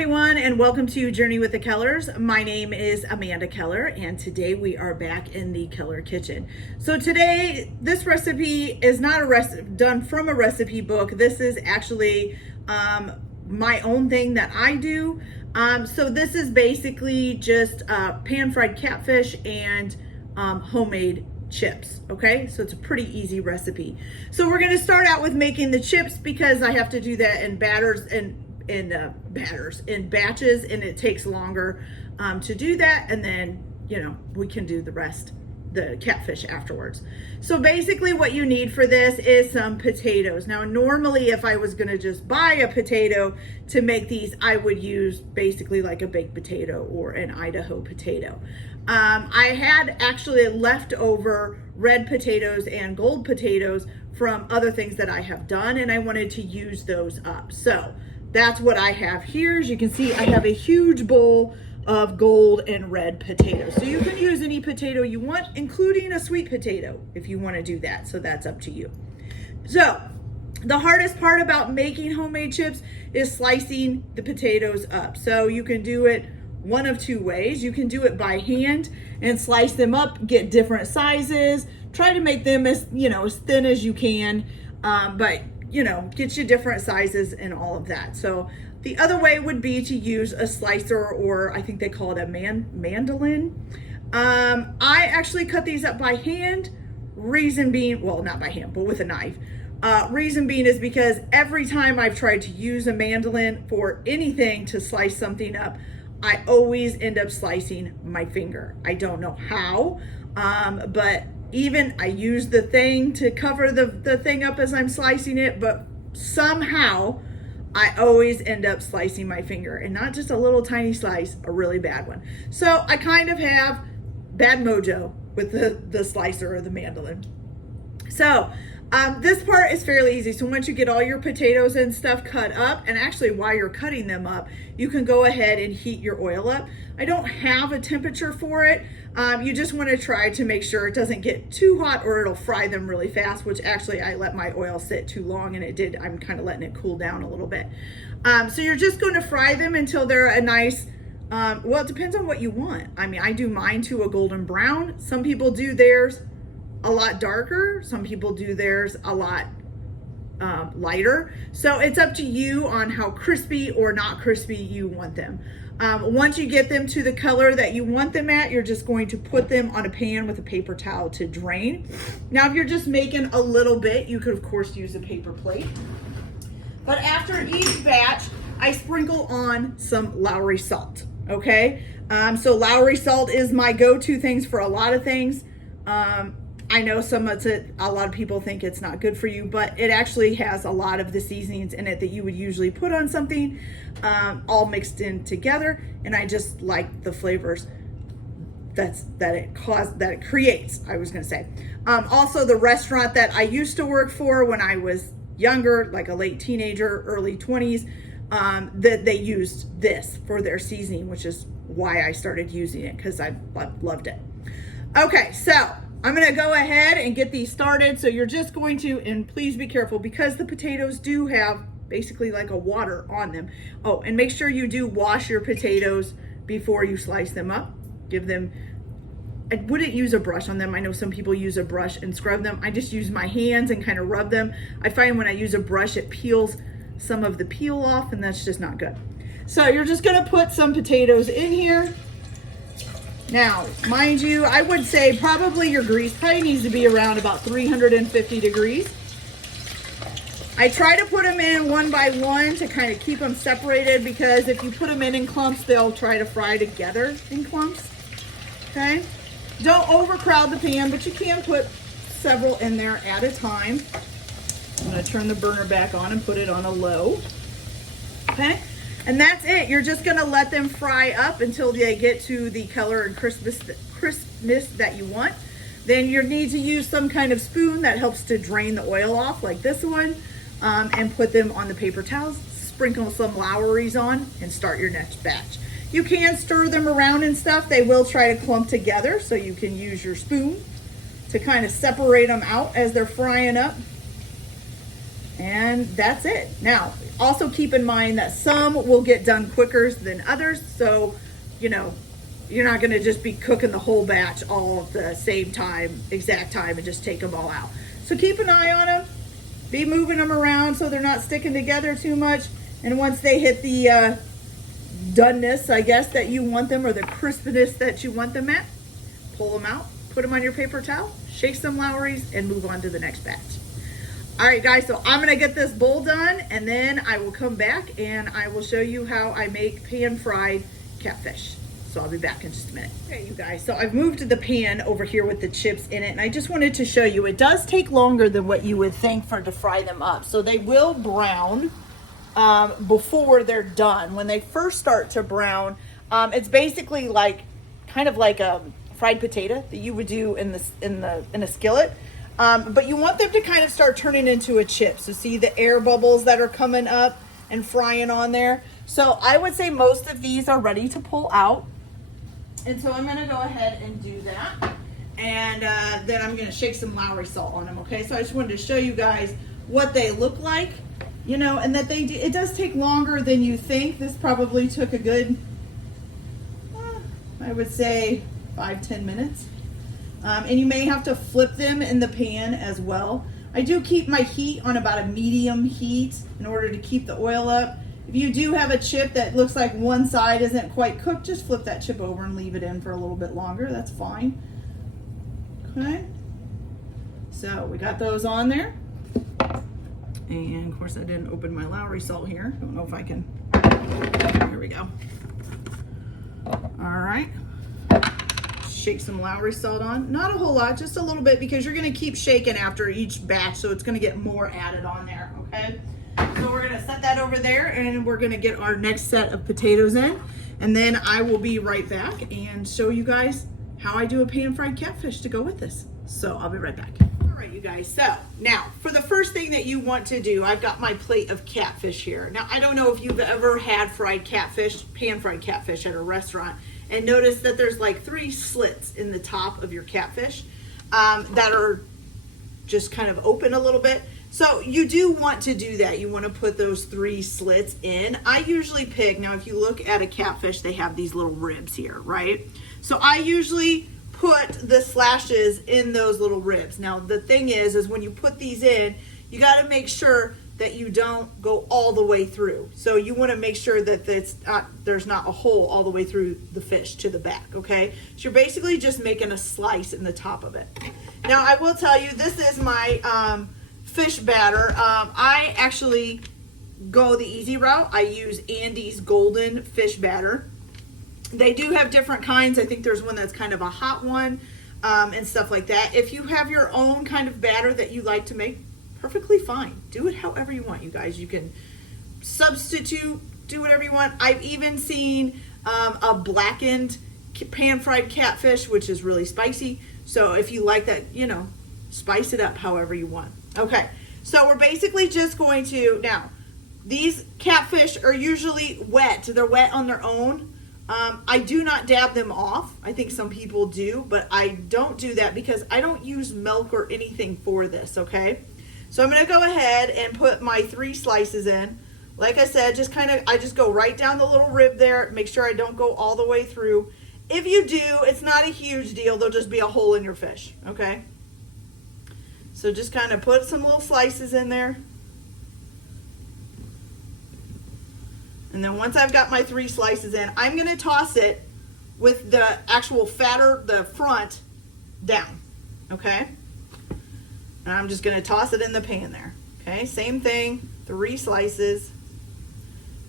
everyone, and welcome to Journey with the Kellers. My name is Amanda Keller, and today we are back in the Keller kitchen. So today, this recipe is not a recipe done from a recipe book. This is actually my own thing that I do. So this is basically just pan-fried catfish and homemade chips. Okay, so it's a pretty easy recipe. So we're going to start out with making the chips because I have to do that in batches, and it takes longer to do that, and then we can do the rest, the catfish, afterwards. So basically what you need for this is some potatoes. Now normally if I was going to just buy a potato to make these, I would use basically like a baked potato or an Idaho potato. I had actually leftover red potatoes and gold potatoes from other things that I have done, and I wanted to use those up. So that's what I have here. As you can see, I have a huge bowl of gold and red potatoes. So you can use any potato you want, including a sweet potato if you want to do that. So that's up to you. So the hardest part about making homemade chips is slicing the potatoes up. So you can do it one of two ways. You can do it by hand and slice them up, get different sizes, try to make them as thin as you can, but get you different sizes and all of that. So the other way would be to use a slicer, or I think they call it a mandolin. I actually cut these up by hand. Reason being, well, not by hand, but with a knife. Reason being is because every time I've tried to use a mandolin for anything to slice something up, I always end up slicing my finger. I don't know how, but even I use the thing to cover the thing up as I'm slicing it, but somehow I always end up slicing my finger, and not just a little tiny slice, a really bad one. So I kind of have bad mojo with the slicer or the mandolin. So this part is fairly easy. So once you get all your potatoes and stuff cut up, and actually while you're cutting them up, you can go ahead and heat your oil up. I don't have a temperature for it. You just want to try to make sure it doesn't get too hot or it'll fry them really fast, which actually I let my oil sit too long and it did. I'm kind of letting it cool down a little bit. So you're just going to fry them until they're a nice, well, it depends on what you want. I mean, I do mine to a golden brown. Some people do theirs a lot darker. Some people do theirs a lot lighter. So it's up to you on how crispy or not crispy you want them. Once you get them to the color that you want them at, you're just going to put them on a pan with a paper towel to drain. Now, if you're just making a little bit, you could of course use a paper plate. But after each batch, I sprinkle on some Lowry salt, okay? So Lowry salt is my go-to things for a lot of things. I know a lot of people think it's not good for you, but it actually has a lot of the seasonings in it that you would usually put on something, all mixed in together. And I just like the flavors that it creates, I was gonna say. Also, the restaurant that I used to work for when I was younger, like a late teenager, early 20s, that they used this for their seasoning, which is why I started using it, because I loved it. Okay, so I'm gonna go ahead and get these started. So you're just going to, and please be careful because the potatoes do have basically like a water on them. Oh, and make sure you do wash your potatoes before you slice them up. Give them, I wouldn't use a brush on them. I know some people use a brush and scrub them. I just use my hands and kind of rub them. I find when I use a brush, it peels some of the peel off, and that's just not good. So you're just gonna put some potatoes in here. Now, mind you, I would say probably your grease probably needs to be around about 350 degrees. I try to put them in one by one to kind of keep them separated, because if you put them in clumps, they'll try to fry together in clumps, okay? Don't overcrowd the pan, but you can put several in there at a time. I'm gonna turn the burner back on and put it on a low, okay? And that's it. You're just gonna let them fry up until they get to the color and crispness that you want. Then you need to use some kind of spoon that helps to drain the oil off, like this one, and put them on the paper towels, sprinkle some Lowry's on, and start your next batch. You can stir them around and stuff. They will try to clump together, so you can use your spoon to kind of separate them out as they're frying up. And that's it. Now, also keep in mind that some will get done quicker than others. So, you know, you're not going to just be cooking the whole batch all at the same time, exact time, and just take them all out. So keep an eye on them. Be moving them around so they're not sticking together too much. And once they hit the doneness, I guess, that you want them, or the crispness that you want them at, pull them out, put them on your paper towel, shake some Lowry's, and move on to the next batch. All right, guys, so I'm gonna get this bowl done, and then I will come back and I will show you how I make pan-fried catfish. So I'll be back in just a minute. Okay, you guys, so I've moved the pan over here with the chips in it, and I just wanted to show you, it does take longer than what you would think to fry them up. So they will brown before they're done. When they first start to brown, it's basically like, kind of like a fried potato that you would do in a skillet. But you want them to kind of start turning into a chip. So see the air bubbles that are coming up and frying on there. So I would say most of these are ready to pull out. And so I'm gonna go ahead and do that. And then I'm gonna shake some Lowry salt on them, okay? So I just wanted to show you guys what they look like, you know, and that it does take longer than you think. This probably took a good, I would say 5-10 minutes. And you may have to flip them in the pan as well. I do keep my heat on about a medium heat in order to keep the oil up. If you do have a chip that looks like one side isn't quite cooked, just flip that chip over and leave it in for a little bit longer. That's fine. Okay. So we got those on there. And of course I didn't open my Lowry salt here. Don't know if I can. Here we go. All right. Shake some Lowry salt on. Not a whole lot, just a little bit, because you're gonna keep shaking after each batch, so it's gonna get more added on there, okay? So we're gonna set that over there, and we're gonna get our next set of potatoes in, and then I will be right back and show you guys how I do a pan-fried catfish to go with this. So I'll be right back. All right, you guys, so now for the first thing that you want to do, I've got my plate of catfish here. Now, I don't know if you've ever had fried catfish, pan-fried catfish at a restaurant, and notice that there's like 3 slits in the top of your catfish that are just kind of open a little bit. So you do want to do that. You want to put those 3 slits in. I usually pick, now if you look at a catfish, they have these little ribs here, right? So I usually put the slashes in those little ribs. Now the thing is when you put these in, you got to make sure that you don't go all the way through. So you want to make sure that there's not a hole all the way through the fish to the back, okay? So you're basically just making a slice in the top of it. Now I will tell you, this is my fish batter. I actually go the easy route. I use Andy's Golden Fish Batter. They do have different kinds. I think there's one that's kind of a hot one and stuff like that. If you have your own kind of batter that you like to make, perfectly fine. Do it however you want, you guys. You can substitute, do whatever you want. I've even seen a blackened pan-fried catfish, which is really spicy. So if you like that, you know, spice it up however you want. Okay, so we're basically just going to, now, these catfish are usually wet. They're wet on their own. I do not dab them off. I think some people do, but I don't do that because I don't use milk or anything for this, okay? So I'm gonna go ahead and put my 3 slices in. Like I said, I just go right down the little rib there, make sure I don't go all the way through. If you do, it's not a huge deal. There'll just be a hole in your fish, okay? So just kind of put some little slices in there. And then once I've got my 3 slices in, I'm gonna toss it with the actual fatter, the front down, okay? And I'm just gonna toss it in the pan there, okay? Same thing, 3 slices.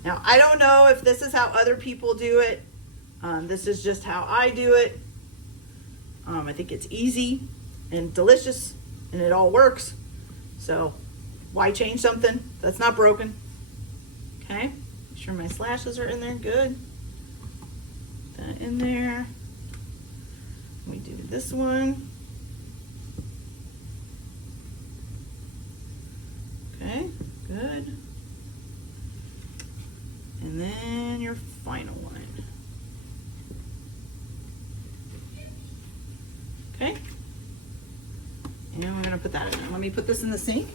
Now, I don't know if this is how other people do it. This is just how I do it. I think it's easy and delicious and it all works. So why change something that's not broken? Okay, make sure my slashes are in there, good. Put that in there. We do this one. Okay, good. And then your final one. Okay. And we're gonna put that in there. Let me put this in the sink.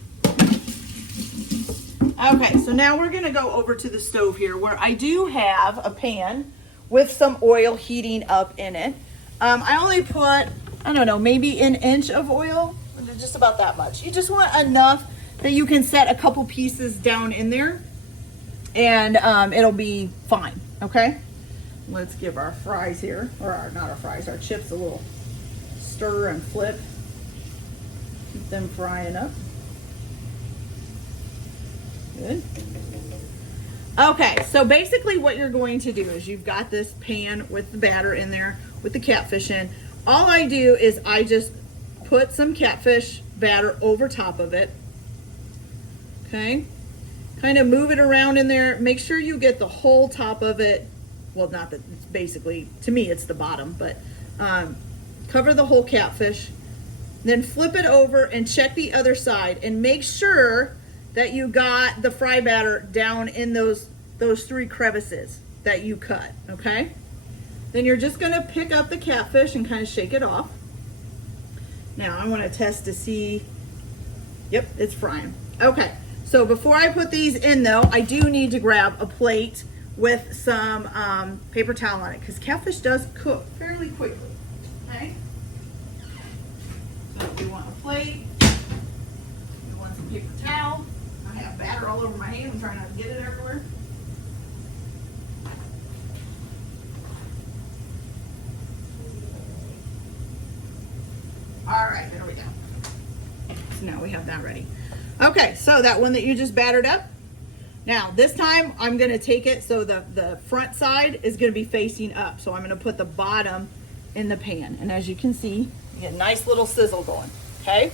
Okay, so now we're gonna go over to the stove here where I do have a pan with some oil heating up in it. I only put, I don't know, maybe an inch of oil, just about that much. You just want enough that you can set a couple pieces down in there and it'll be fine, okay? Let's give our fries here, or not our fries, our chips a little stir and flip. Keep them frying up. Good. Okay, so basically what you're going to do is you've got this pan with the batter in there, with the catfish in. All I do is I just put some catfish batter over top of it. Okay, kind of move it around in there. Make sure you get the whole top of it. Well, not that it's basically, to me, it's the bottom, but cover the whole catfish. Then flip it over and check the other side and make sure that you got the fry batter down in those 3 crevices that you cut, okay? Then you're just gonna pick up the catfish and kind of shake it off. Now I wanna test to see, yep, it's frying. Okay, so before I put these in though, I do need to grab a plate with some paper towel on it because catfish does cook fairly quickly, okay? So we want a plate, we want some paper towel. I have batter all over my hand. I'm trying not to get it everywhere. All right, there we go. So now we have that ready. Okay, so that one that you just battered up. Now this time I'm gonna take it so the front side is gonna be facing up. So I'm gonna put the bottom in the pan. And as you can see, you get a nice little sizzle going, okay?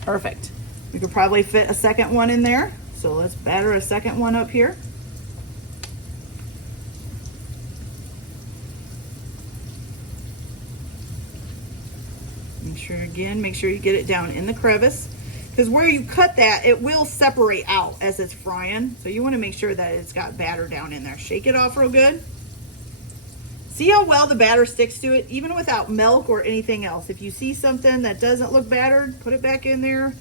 Perfect. You could probably fit a second one in there. So let's batter a second one up here. Make sure you get it down in the crevice. Because where you cut that, it will separate out as it's frying. So you want to make sure that it's got batter down in there. Shake it off real good. See how well the batter sticks to it, even without milk or anything else. If you see something that doesn't look battered, put it back in there.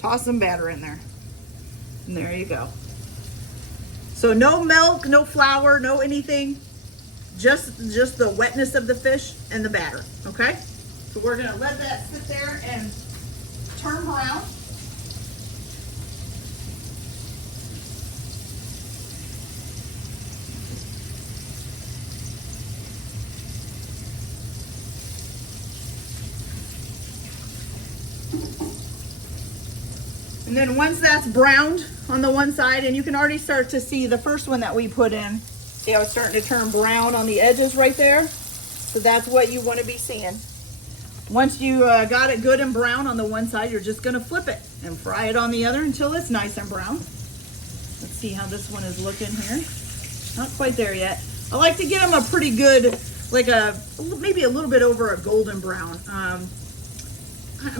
Toss some batter in there. And there you go. So no milk, no flour, no anything. Just the wetness of the fish and the batter, okay? So we're gonna let that sit there and turn brown. And then once that's browned on the one side, and you can already start to see the first one that we put in, see how it's starting to turn brown on the edges right there? So that's what you want to be seeing. Once you got it good and brown on the one side, you're just gonna flip it and fry it on the other until it's nice and brown. Let's see how this one is looking here. Not quite there yet. I like to get them a pretty good, like maybe a little bit over a golden brown. I'm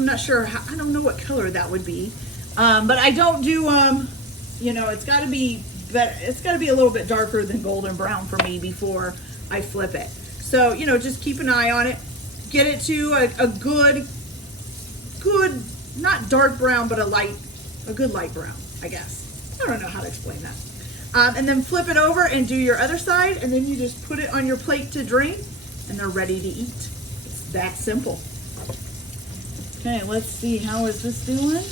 not sure, I don't know what color that would be. But I don't do, you know, it's got to be a little bit darker than golden brown for me before I flip it. So, you know, just keep an eye on it. Get it to a good, not dark brown, but a good light brown, I guess. I don't know how to explain that. And then flip it over and do your other side, and then you just put it on your plate to drain, and they're ready to eat. It's that simple. Okay, let's see, how is this doing?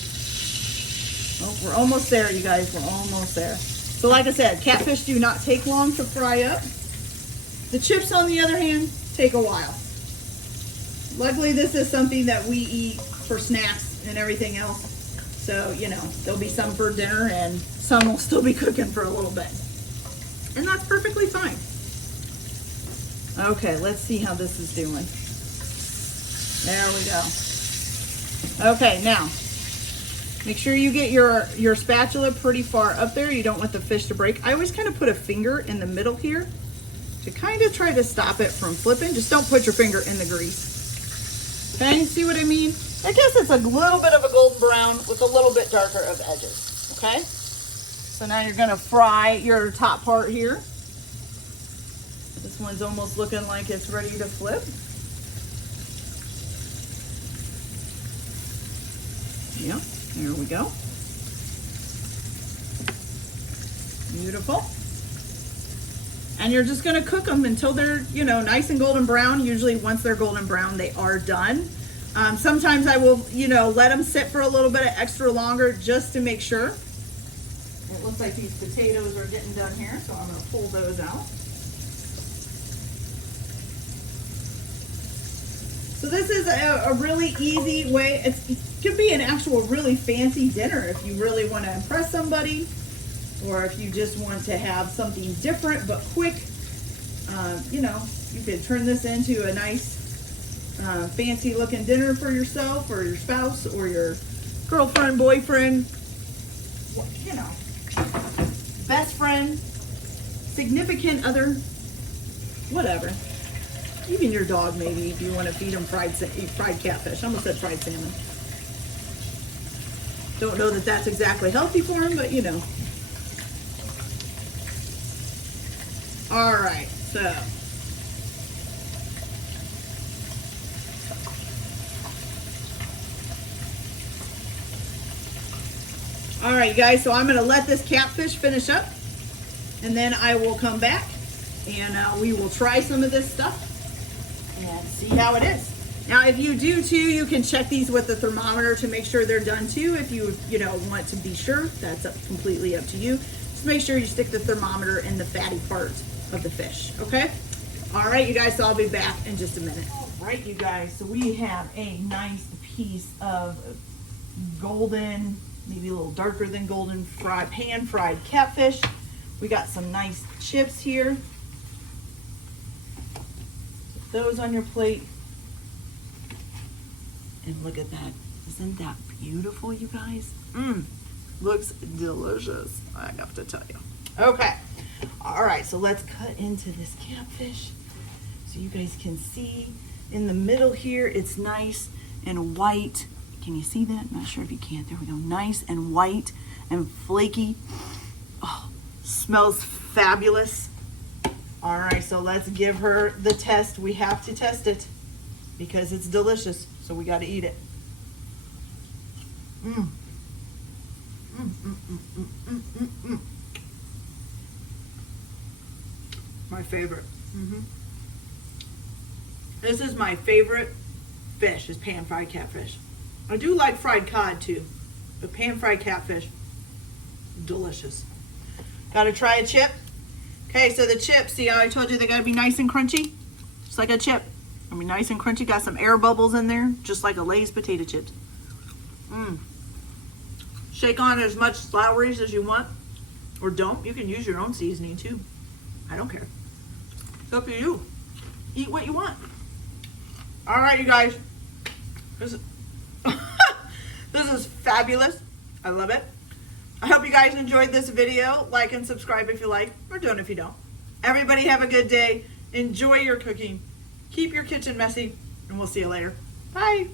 Oh, we're almost there, you guys. We're almost there. So like I said, catfish do not take long to fry up. The chips, on the other hand, take a while. Luckily, this is something that we eat for snacks and everything else. So, you know, there'll be some for dinner and some will still be cooking for a little bit. And that's perfectly fine. Okay, let's see how this is doing. There we go. Okay, now, make sure you get your spatula pretty far up there. You don't want the fish to break. I always kind of put a finger in the middle here to kind of try to stop it from flipping. Just don't put your finger in the grease. Okay, see what I mean? I guess it's a little bit of a golden brown with a little bit darker of edges, okay? So now you're gonna fry your top part here. This one's almost looking like it's ready to flip. Yep, there we go. Beautiful. And you're just gonna cook them until they're, you know, nice and golden brown. Usually once they're golden brown, they are done. Sometimes I will, you know, let them sit for a little bit extra longer just to make sure. It looks like these potatoes are getting done here, so I'm gonna pull those out. So this is a really easy way. It could be an actual really fancy dinner if you really want to impress somebody, or if you just want to have something different but quick. You know, you could turn this into a nice fancy looking dinner for yourself or your spouse or your girlfriend, boyfriend, you know, best friend, significant other, whatever. Even your dog, maybe, if you want to feed them fried catfish. I almost said fried salmon. Don't know that that's exactly healthy for them, but you know. All right, so. All right, you guys, so I'm going to let this catfish finish up, and then I will come back, and we will try some of this stuff and see how it is. Now, if you do too, you can check these with the thermometer to make sure they're done too. If you know, want to be sure, that's completely up to you. Just make sure you stick the thermometer in the fatty part of the fish, okay? All right, you guys, so I'll be back in just a minute. All right, you guys, so we have a nice piece of golden, maybe a little darker than golden pan-fried catfish. We got some nice chips here. Those on your plate, and look at that. Isn't that beautiful, you guys? Looks delicious, I have to tell you. Okay, all right, so let's cut into this catfish so you guys can see. In the middle here, it's nice and white. Can you see that? Not sure if you can. There we go. Nice and white and flaky. Oh, smells fabulous. All right, so let's give her the test. We have to test it because it's delicious, so we got to eat it. My favorite. This is my favorite fish, is pan-fried catfish. I do like fried cod too, but pan-fried catfish, delicious. Got to try a chip. Okay, so the chips, see how I told you they gotta be nice and crunchy? Just like a chip. I mean, nice and crunchy, got some air bubbles in there, just like a Lay's potato chips. Shake on as much celery as you want, or don't. You can use your own seasoning too. I don't care. It's up to you. Eat what you want. All right, you guys. This is fabulous. I love it. I hope you guys enjoyed this video. Like and subscribe if you like, or don't if you don't. Everybody have a good day. Enjoy your cooking. Keep your kitchen messy, and we'll see you later. Bye.